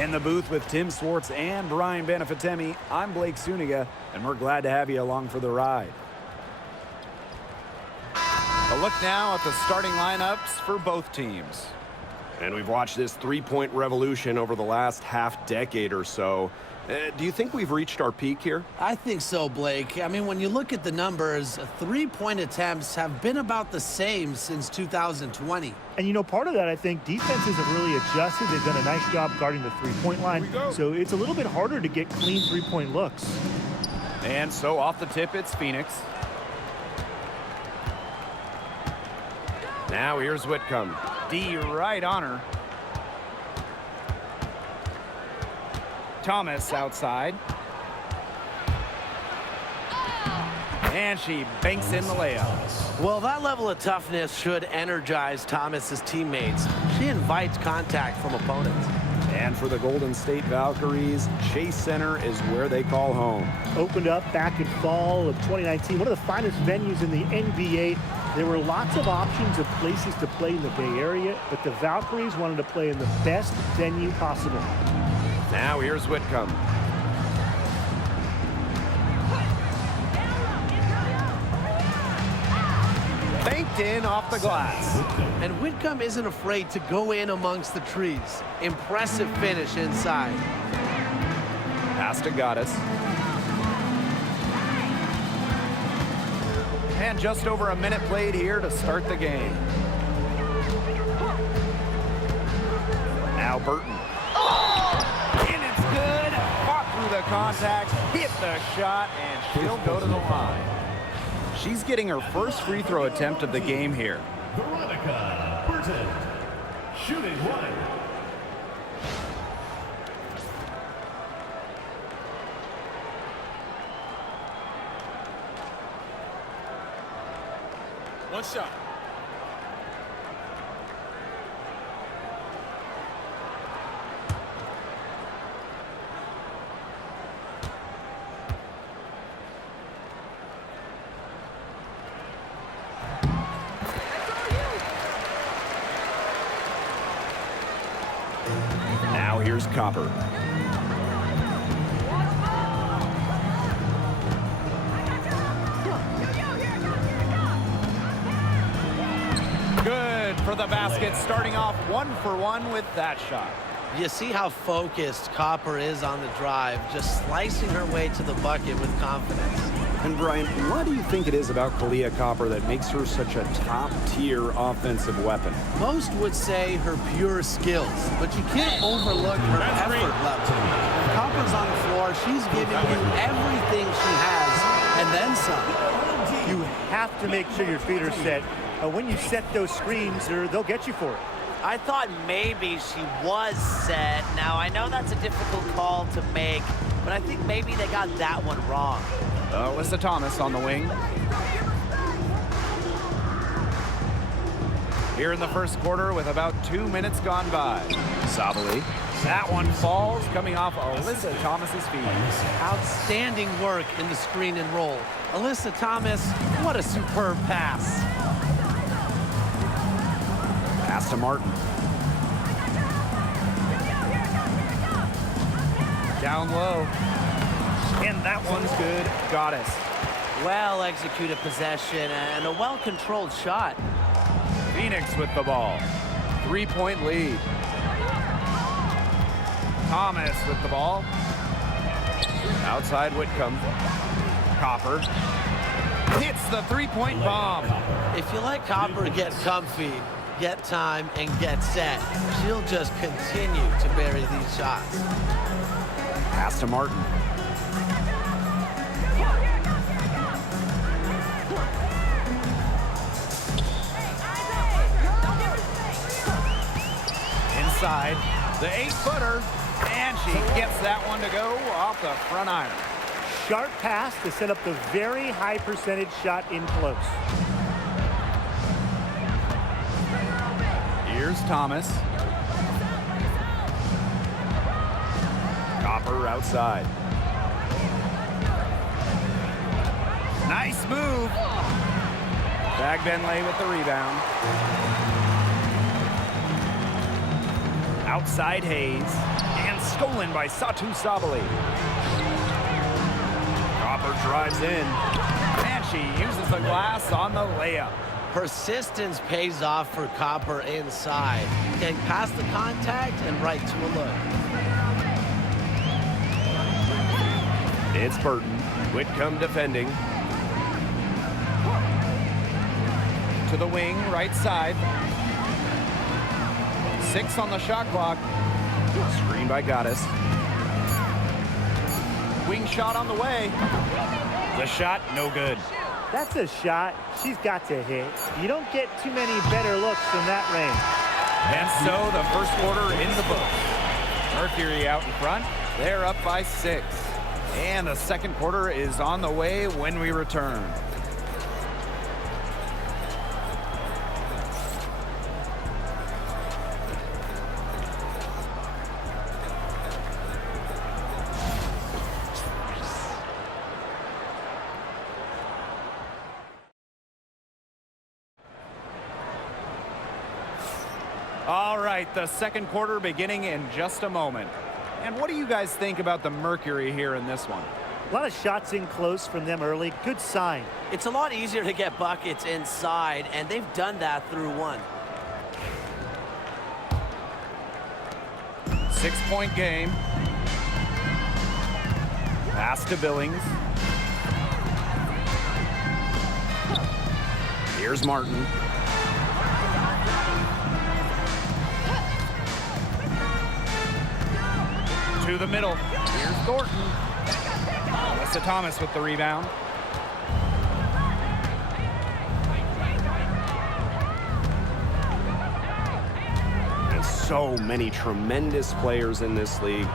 In the booth with Tim Swartz and Brian Benefitemi, I'm Blake Suniga, and we're glad to have you along for the ride. A look now at the starting lineups for both teams. And we've watched this three-point revolution over the last half-decade or so. Do you think we've reached our peak here? I think so, Blake. I mean, when you look at the numbers, three-point attempts have been about the same since 2020. And, you know, part of that, I think, defenses have really adjusted. They've done a nice job guarding the three-point line. So it's a little bit harder to get clean three-point looks. And so off the tip, it's Phoenix. Now here's Whitcomb. D right on her. Thomas outside. And she banks in the layup. Well, that level of toughness should energize Thomas's teammates. She invites contact from opponents. And for the Golden State Valkyries, Chase Center is where they call home. Opened up back in fall of 2019, one of the finest venues in the NBA. There were lots of options of places to play in the Bay Area, but the Valkyries wanted to play in the best venue possible. Now here's Whitcomb. Banked in off the glass. And Whitcomb isn't afraid to go in amongst the trees. Impressive finish inside. Pass to Goddess. And just over a minute played here to start the game. Now Burton. And it's good. Fought through the contact, hit the shot, and she'll go to the line. She's getting her first free throw attempt of the game here. Veronica Burton, shooting one. One shot. Now here's Copper. Good for the basket, starting off 1-for-1 with that shot. You see how focused Copper is on the drive, just slicing her way to the bucket with confidence. And Brian, what do you think it is about Kahleah Copper that makes her such a top-tier offensive weapon? Most would say her pure skills, but you can't overlook her effort level. When Copper's on the floor, she's giving you everything she has, and then some. You have to make sure your feet are set. When you set those screens, they'll get you for it. I thought maybe she was set. Now, I know that's a difficult call to make, but I think maybe they got that one wrong. Alyssa Thomas on the wing. Here in the first quarter with about 2 minutes gone by. Sabali. That one falls, coming off Alyssa Thomas's feet. Outstanding work in the screen and roll. Alyssa Thomas, what a superb pass. Pass to Martin. Down low. And that one's good. Goddess. Well-executed possession and a well-controlled shot. Phoenix with the ball. 3-point lead. Thomas with the ball. Outside Whitcomb. Copper. Hits the three-point bomb. If you let Copper get comfy, get time, and get set, she'll just continue to bury these shots. Pass to Martin. Inside, the 8-footer, and she gets that one to go off the front iron. Sharp pass to set up the very high percentage shot in close. Here's Thomas. Copper outside. Nice move. Bag Benley with the rebound. Outside Hayes. And It's stolen by Satu Sabali. Copper drives in, and she uses the glass on the layup. Persistence pays off for Copper inside. Getting past the contact and right to a look. It's Burton. Whitcomb defending. To the wing, right side. 6 on the shot clock. Screen by Goddess. Wing shot on the way. The shot, no good. That's a shot she's got to hit. You don't get too many better looks from that range. And so the first quarter in the books. Mercury out in front. They're up by 6. And the second quarter is on the way when we return. All right, the second quarter beginning in just a moment. And what do you guys think about the Mercury here in this one? A lot of shots in close from them early. Good sign. It's a lot easier to get buckets inside, and they've done that through one. 6-point game. Pass to Billings. Here's Martin. To the middle. Here's Thornton. Alyssa Thomas with the rebound. And so many tremendous players in this league.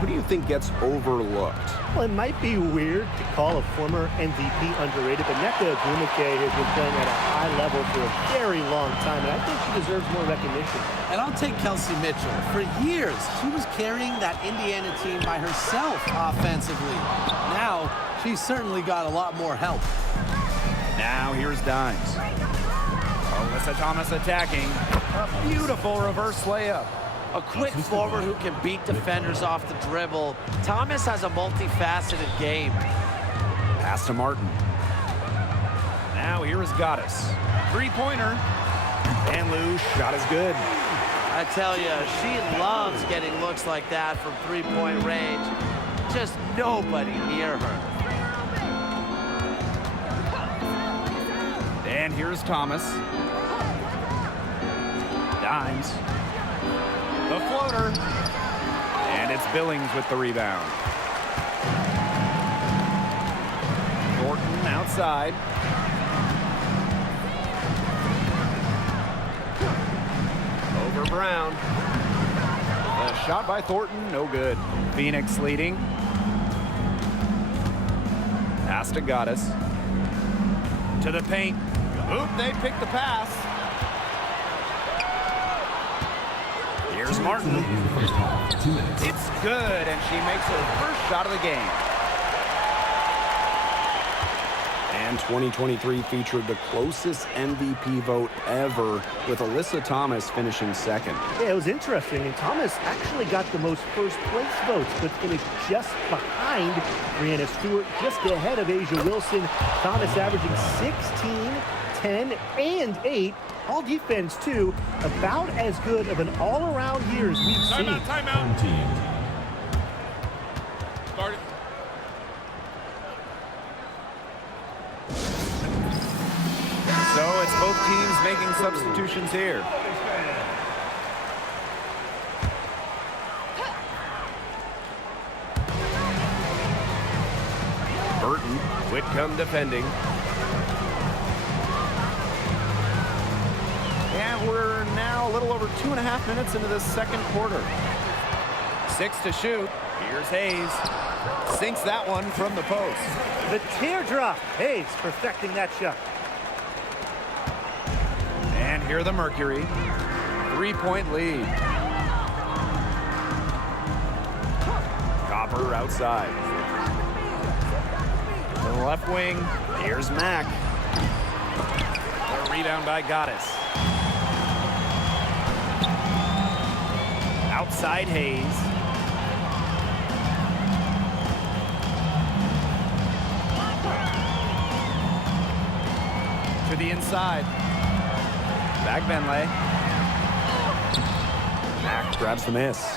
Who do you think gets overlooked? Well, it might be weird to call a former MVP underrated, but Nneka Ogwumike has been playing at a high level for a very long time, and I think she deserves more recognition. And I'll take Kelsey Mitchell. For years, she was carrying that Indiana team by herself offensively. Now, she's certainly got a lot more help. Now here's Dimes. Alyssa Thomas attacking. A beautiful reverse layup. A quick forward who can beat defenders off the dribble. Thomas has a multifaceted game. Pass to Martin. Now here is Goddess. Three-pointer. And Lou's shot is good. I tell you, she loves getting looks like that from three-point range. Just nobody near her. And here's Thomas. Dimes. The floater. And it's Billings with the rebound. Thornton outside. Over Brown. The shot by Thornton, no good. Phoenix leading. Pass to Goddess. To the paint. Oop, they picked the pass. Here's Martin. It's good, and she makes her first shot of the game. And 2023 featured the closest MVP vote ever, with Alyssa Thomas finishing second. Yeah, it was interesting, and Thomas actually got the most first place votes, but finished just behind Brianna Stewart, just ahead of Asia Wilson. Thomas averaging 16, 10, and 8. All defense, too. About as good of an all-around year as we've seen. Timeout. Team. Start it. So it's both teams making substitutions here. Burton, Whitcomb defending. And we're now a little over 2.5 minutes into this second quarter. 6 to shoot. Here's Hayes. Sinks that one from the post. The teardrop. Hayes perfecting that shot. And here the Mercury. 3-point lead. Copper outside. To the left wing. Here's Mack. A rebound by Goddess. Outside Hayes. To the inside. Back Benlay. Mack grabs the miss.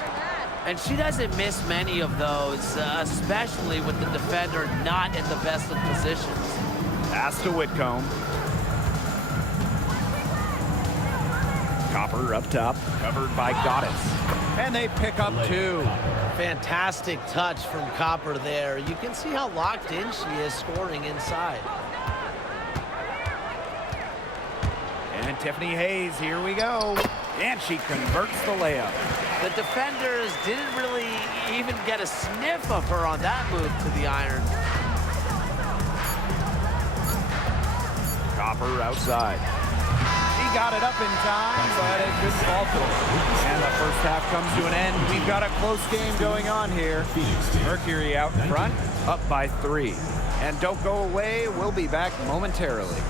And she doesn't miss many of those, especially with the defender not in the best of positions. Pass to Whitcomb. Copper up top. Covered by Goddess. And they pick up 2. Fantastic touch from Copper there. You can see how locked in she is scoring inside. And Tiffany Hayes, here we go. And she converts the layup. The defenders didn't really even get a sniff of her on that move to the iron. Copper outside. She got it up in time, but it couldn't fall through. And the first half comes to an end. We've got a close game going on here. Mercury out in front, up by 3. And don't go away, we'll be back momentarily.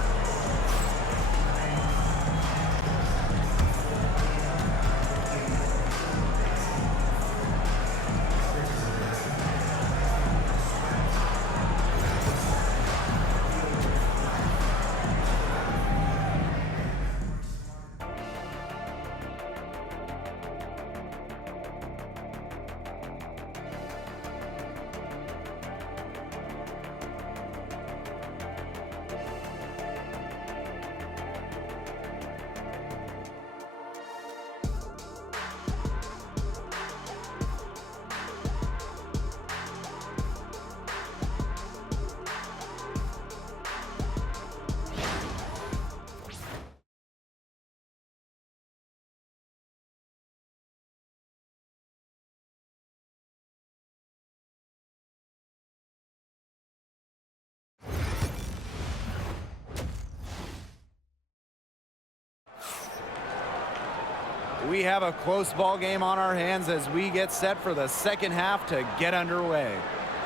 We have a close ball game on our hands as we get set for the second half to get underway.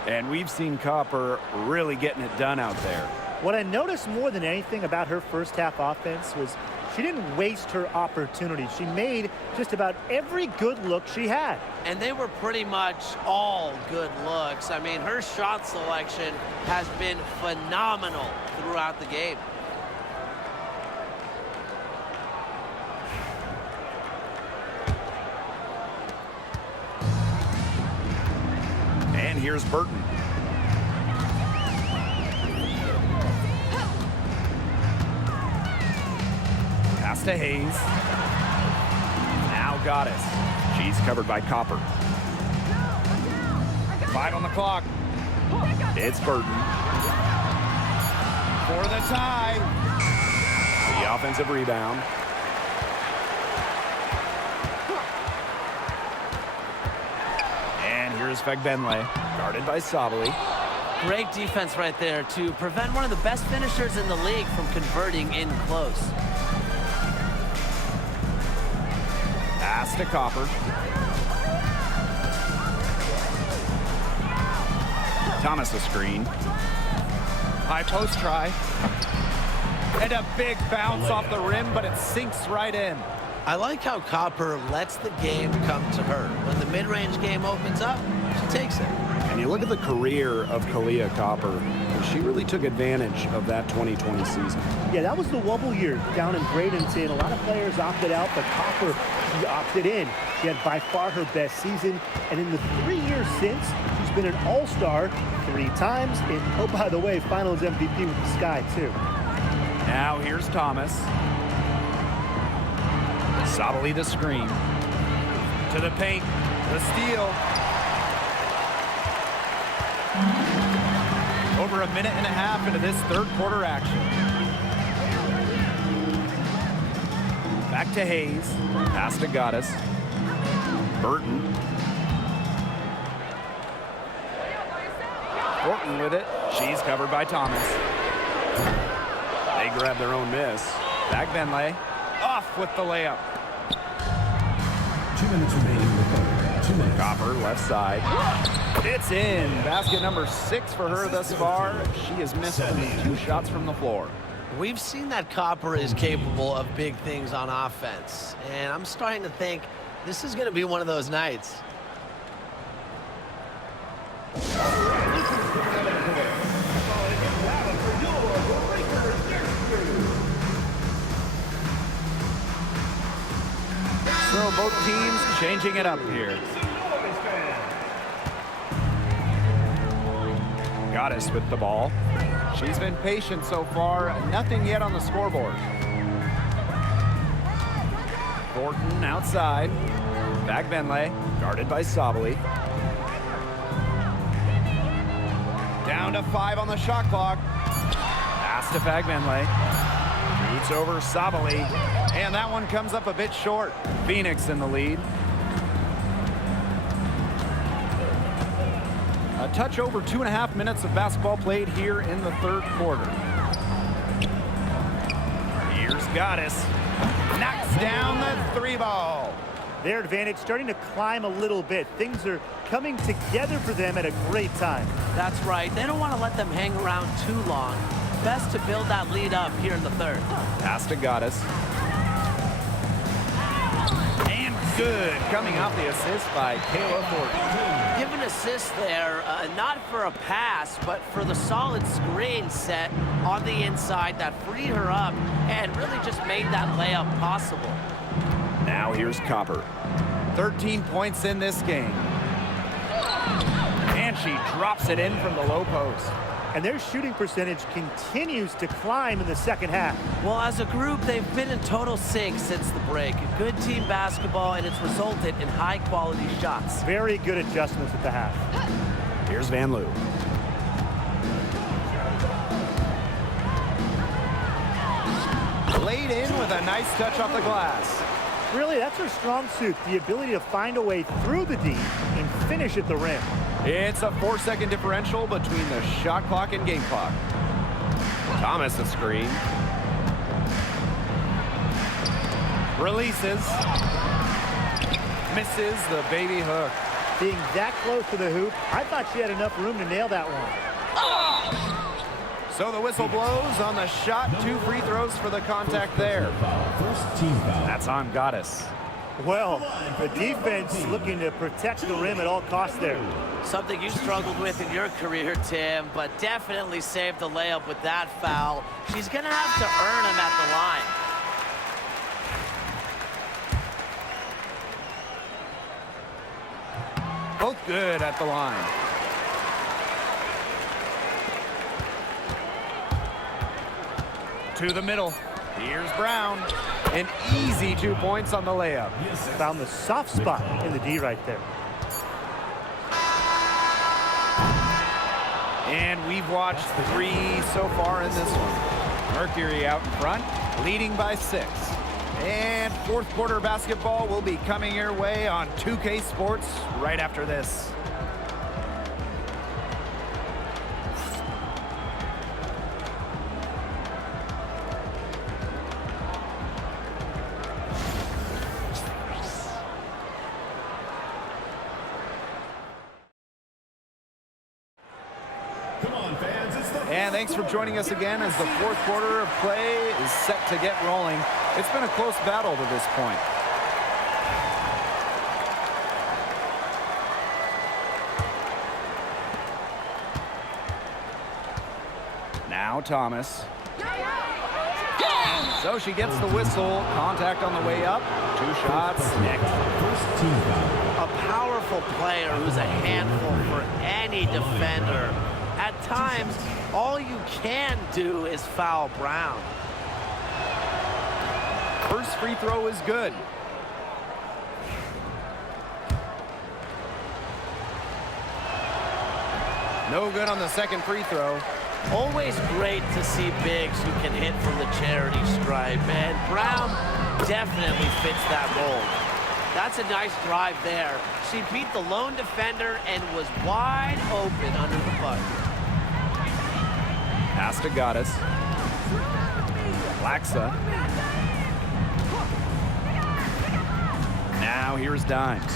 And we've seen Copper really getting it done out there. What I noticed more than anything about her first half offense was she didn't waste her opportunity. She made just about every good look she had. And they were pretty much all good looks. I mean, her shot selection has been phenomenal throughout the game. And here's Burton. Pass to Hayes. Now Goddess. She's covered by Copper. 5 on the clock. It's Burton. For the tie. The offensive rebound. And here's Fegbenley. Guarded by Sabali. Great defense right there to prevent one of the best finishers in the league from converting in close. Pass to Copper. Thomas the screen. High post try. And a big bounce off the rim, but it sinks right in. I like how Copper lets the game come to her. When the mid-range game opens up, she takes it. And you look at the career of Kalia Copper, and she really took advantage of that 2020 season. Yeah, that was the wobble year down in Bradenton. A lot of players opted out, but Copper, she opted in. She had by far her best season. And in the 3 years since, she's been an all-star 3 times. And, oh, by the way, finals MVP with the Sky, too. Now here's Thomas. Sabali the screen. To the paint. The steal. Over a minute and a half into this third quarter action. Back to Hayes. Pass to Goddess. Burton. Thornton with it. She's covered by Thomas. They grab their own miss. Back Benlay. Off with the layup. 2 minutes remaining in the quarter. 2 minutes. Copper, left side. It's in. Basket number 6 for her thus far. She has missed only 2 shots from the floor. We've seen that Copper is capable of big things on offense. And I'm starting to think this is going to be one of those nights. both teams changing it up here. Goddess with the ball. She's been patient so far. Nothing yet on the scoreboard. Thornton outside. Bagbenle guarded by Sabali. Down to 5 on the shot clock. Pass to Bagbenle. Shoots over Sabali. And that one comes up a bit short. Phoenix in the lead. A touch over 2.5 minutes of basketball played here in the third quarter. Here's Goddess. Knocks down the 3 ball. Their advantage starting to climb a little bit. Things are coming together for them at a great time. That's right. They don't want to let them hang around too long. Best to build that lead up here in the third. Pass to Goddess. And good. Coming off the assist by Kayla Thornton. Give an assist there, not for a pass, but for the solid screen set on the inside that freed her up and really just made that layup possible. Now here's Copper. 13 points in this game. And she drops it in from the low post. And their shooting percentage continues to climb in the second half. Well, as a group, they've been in total sync since the break. Good team basketball, and it's resulted in high-quality shots. Very good adjustments at the half. Here's Van Loo. Laid in with a nice touch off the glass. Really, that's her strong suit, the ability to find a way through the D and finish at the rim. It's a 4-second differential between the shot clock and game clock. Thomas the screen. Releases. Misses the baby hook. Being that close to the hoop, I thought she had enough room to nail that one. So the whistle blows on the shot. 2 free throws for the contact there. First team foul. That's on Goddess. Well, the defense looking to protect the rim at all costs there. Something you struggled with in your career, Tim, but definitely saved the layup with that foul. She's going to have to earn him at the line. Both good at the line. To the middle. Here's Brown. An easy 2 points on the layup. Found the soft spot in the D right there. And we've watched 3 so far in this one. Mercury out in front, leading by 6. And fourth quarter basketball will be coming your way on 2K Sports right after this. And thanks for joining us again as the fourth quarter of play is set to get rolling. It's been a close battle to this point. Now Thomas. So she gets the whistle. Contact on the way up. 2 shots. Next. First team foul. A powerful player who's a handful for any defender. At times, all you can do is foul Brown. First free throw is good. No good on the second free throw. Always great to see bigs who can hit from the charity stripe, and Brown definitely fits that mold. That's a nice drive there. She beat the lone defender and was wide open under the bucket. Pass to Goddess. Laxa. Now here's Dimes.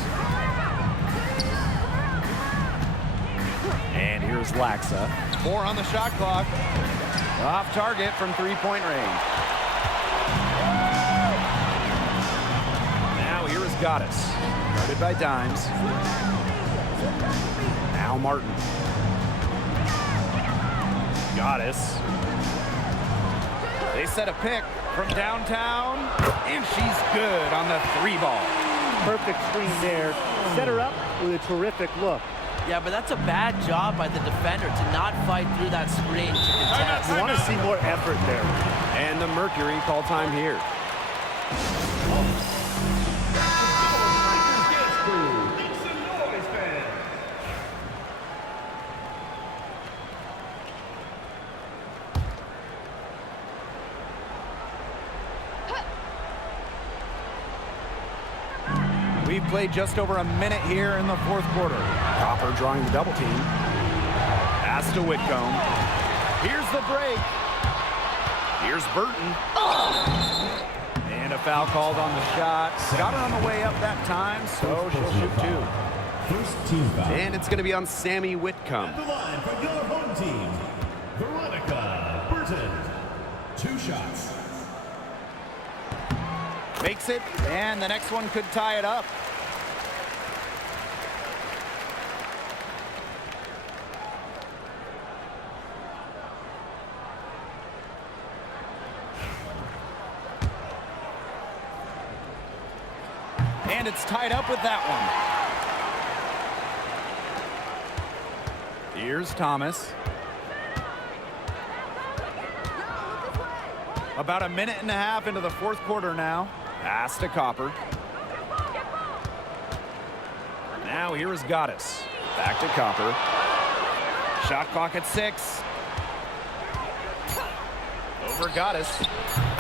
And here's Laxa. 4 on the shot clock. Off target from 3-point range. Now here is Goddess. Guarded by Dimes. Now Martin. Goddess. They set a pick from downtown, and she's good on the 3 ball. Perfect screen there. Set her up with a terrific look. Yeah, but that's a bad job by the defender to not fight through that screen to contest. You want to see more effort there. And the Mercury call time here. We've played just over a minute here in the fourth quarter. Copper drawing the double team. Pass to Whitcomb. Here's the break. Here's Burton. And a foul called on the shot. Got her on the way up that time, so she'll shoot two. First team foul. And it's going to be on Sammy Whitcomb. At the line for your home team, Veronica Burton. 2 shots. Makes it, and the next one could tie it up. And it's tied up with that one. Here's Thomas. About a minute and a half into the fourth quarter now. Pass to Copper. Now here is Goddess. Back to Copper. Shot clock at 6. Over Goddess.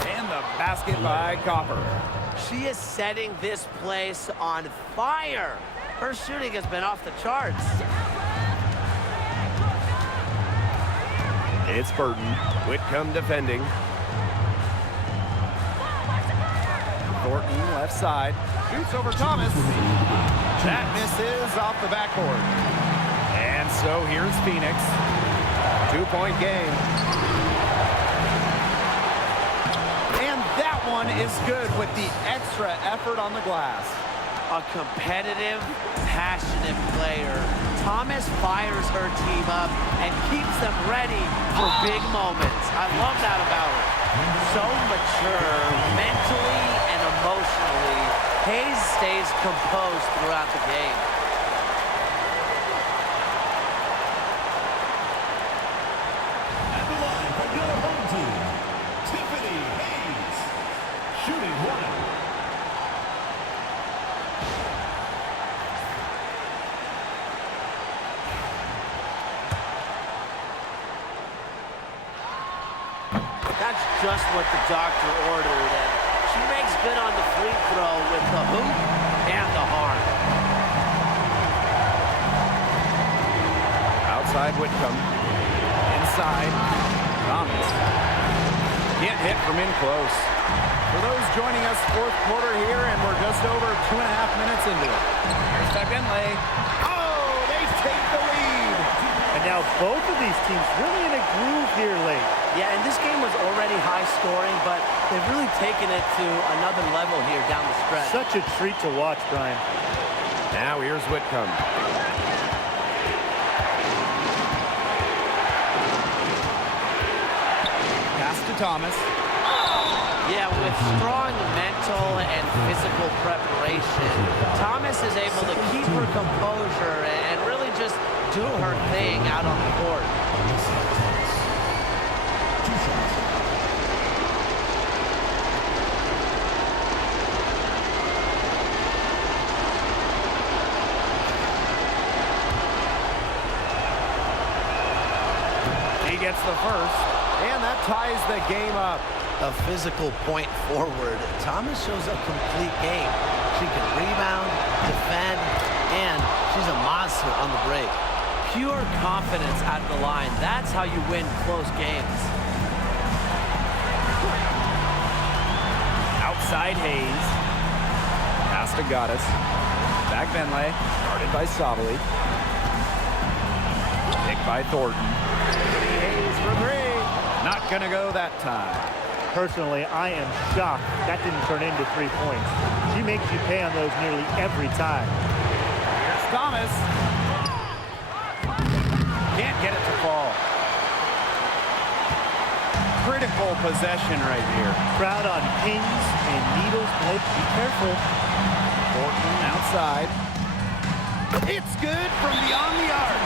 And the basket by Copper. She is setting this place on fire. Her shooting has been off the charts. It's Burton. Whitcomb defending. Thornton left side. Shoots over Thomas. That misses off the backboard. And so here's Phoenix. 2-point game. And that one is good with the extra effort on the glass. A competitive, passionate player. Thomas fires her team up and keeps them ready for big moments. I love that about her. So mature, mentally and emotionally. Hayes stays composed throughout the game. At the line for your home team, Tiffany Hayes. Shooting 1. That's just what the doctor ordered, and she makes good on the free throw with the hoop and the arm. Outside Whitcomb. Inside. Thomas. Can't hit from in close. For those joining us, fourth quarter here, and we're just over 2.5 minutes into it. Here's Benley. Oh, they take the lead. And now both of these teams really in a groove here late. Yeah, and this game was already high scoring, but they've really taken it to another level here down the stretch. Such a treat to watch, Brian. Now here's Whitcomb. Pass to Thomas. Yeah, with strong mental and physical preparation, Thomas is able to keep her composure and really just do her thing out on the court. He gets the first, and that ties the game up. A physical point forward. Thomas shows a complete game. She can rebound, defend, and she's a monster on the break. Pure confidence at the line. That's how you win close games. Outside Hayes. Pass to Goddess. Back Benley. Guarded by Savali. Picked by Thornton. Hayes for 3. Not gonna go that time. Personally, I am shocked that didn't turn into 3 points. She makes you pay on those nearly every time. Here's Thomas. Can't get it to fall. Critical possession right here. Crowd on pins and needles. Blake, be careful. Burton outside. It's good from beyond the arc.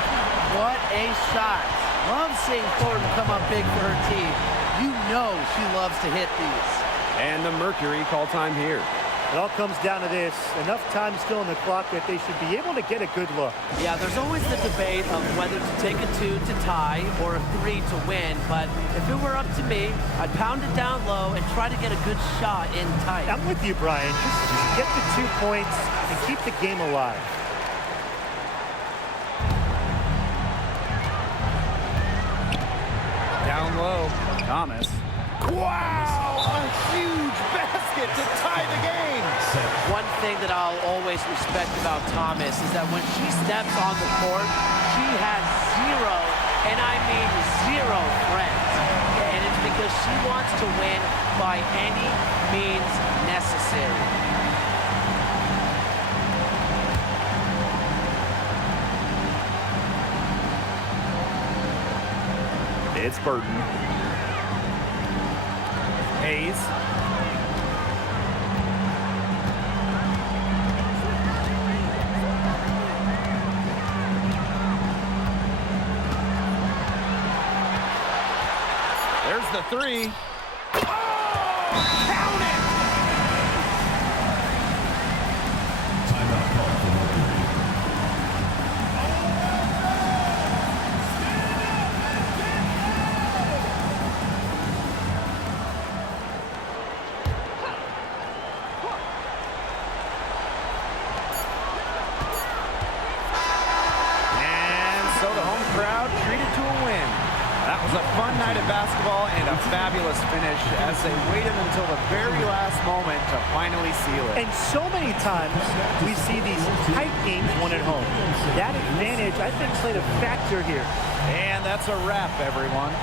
What a shot. Love seeing Thornton come up big for her team. You know she loves to hit these. And the Mercury call time here. It all comes down to this. Enough time still in the clock that they should be able to get a good look. Yeah, there's always the debate of whether to take a 2 to tie or a 3 to win, but if it were up to me, I'd pound it down low and try to get a good shot in tight. I'm with you, Brian. Just get the 2 points and keep the game alive. Down low, Thomas. Wow, a huge basket to tie the game. One thing that I'll always respect about Thomas is that when she steps on the court, she has zero, and I mean zero friends. And it's because she wants to win by any means necessary. It's Burton. Hayes. There's the 3. Oh, count it! Timeout call for Mercury. And so the home crowd treated to a win. That was a fun night of basketball and a fabulous finish as they waited until the very last moment to finally seal it. And so many times we see these tight games won at home. That advantage, I think, played a factor here. And that's a wrap, everyone.